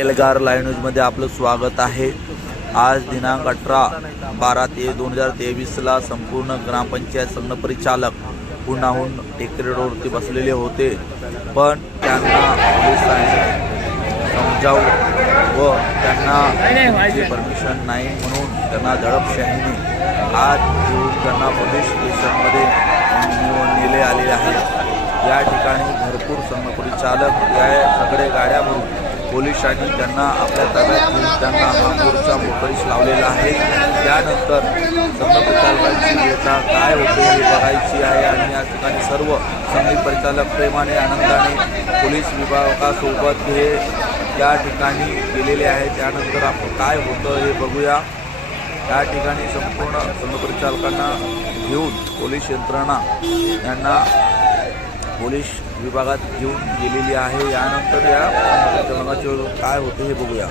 Elgar live न्यूजमध्ये आपलं स्वागत आहे. आज दिनांक अठरा बारा ते दोन हजार तेवीसला संपूर्ण ग्रामपंचायत संघपरिचालक पुण्याहून टेकरे रोडवरती बसलेले होते. पण त्यांना पोलिसांनी समजावून व त्यांना परमिशन नाही म्हणून त्यांना दडपशाहीने आज घेऊन त्यांना पोलीस स्टेशनमध्ये नेले आले आहे. या ठिकाणी भरपूर संघपरिचालक या सगळे गाड्या भरून पोलिसांनी त्यांना आपल्या ताब्यात घेऊन त्यांना महापूरचा मोटरीस लावलेला आहे. त्यानंतर संघपरिचालकांची येता काय होते हे बघायची आहे आणि या ठिकाणी सर्व संगीत परिचालक प्रेमाने आनंदाने पोलीस विभागासोबत हे या ठिकाणी गेलेले आहे त्यानंतर आपण काय होतं हे बघूया. या ठिकाणी संपूर्ण संघपरिचालकांना घेऊन पोलीस यंत्रणा यांना पोलीस विभागात घेऊन गेलेली आहे. यानंतर या संघपरिचालकाचे काय होते हे बघूया.